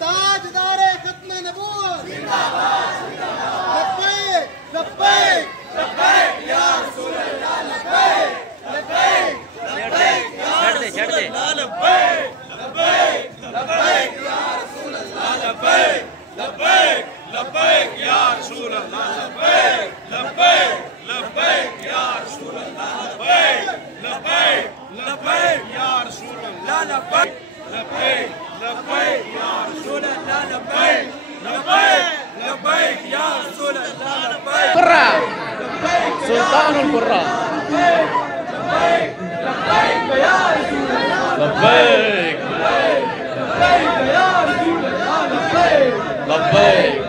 ताजदारे खत्म नबूवत लब्बैक लब्बैक लब्बैक या रसूल अल्लाह लब्बैक लब्बैक लब्बैक छड़ दे लब्बैक लब्बैक लब्बैक या रसूल अल्लाह लब्बैक लब्बैक लब्बैक या रसूल अल्लाह लब्बैक लब्बैक लब्बैक या रसूल अल्लाह लब्बैक लब्बैक लब्बैक या रसूल अल्लाह लब्बैक लब्बैक लब्बैक या रसूल अल्लाह लब्बैक लब्बैक लब्बैक या रसूल अल्लाह लब्बैक सुल्तानुल कुर्रा लब्बैक लब्बैक या रसूल अल्लाह लब्बैक लब्बैक लब्बैक या रसूल अल्लाह लब्बैक लब्बैक